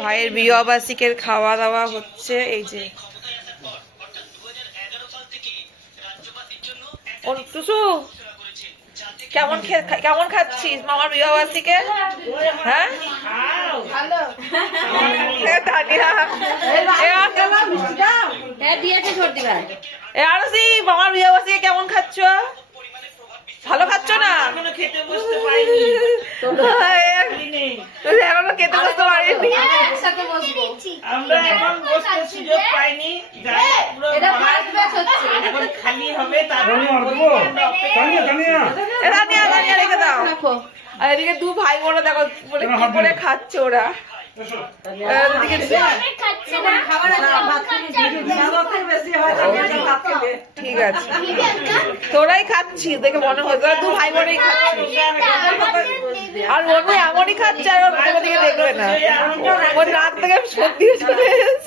ভাইয়ের বিবাবার্ষিকের খাওয়া দাওয়া হচ্ছে এই যে। কেমন কেমন খাচ্ছিস মামার হ্যাঁ? তানিয়া। এ হ্যাঁ মামার বিবাবার্ষিকে কেমন খাচ্ছ? ভালো খাচ্ছ না? এখনও খেতে বসতে পারিনি। এখনও খেতে বসতে পারিনি একসাথে বসবো আমরা এখন বসতে সুযোগ পাইনি এখন খালি হবে তারপরে রেখে দাও। আর এদিকে দু ভাই বোনে দেখো বলে কি করে খাচ্ছে ওরা। এ, এদিকে খাবার ঠিক আছে। তোরাই খাচ্ছিস দেখে মনে হয় দু ভাই বোনেই খাচ্ছিস আর মনু এমনই খাচ্ছে আর না ওর নাক থেকে সর্দি চলে এসেছে।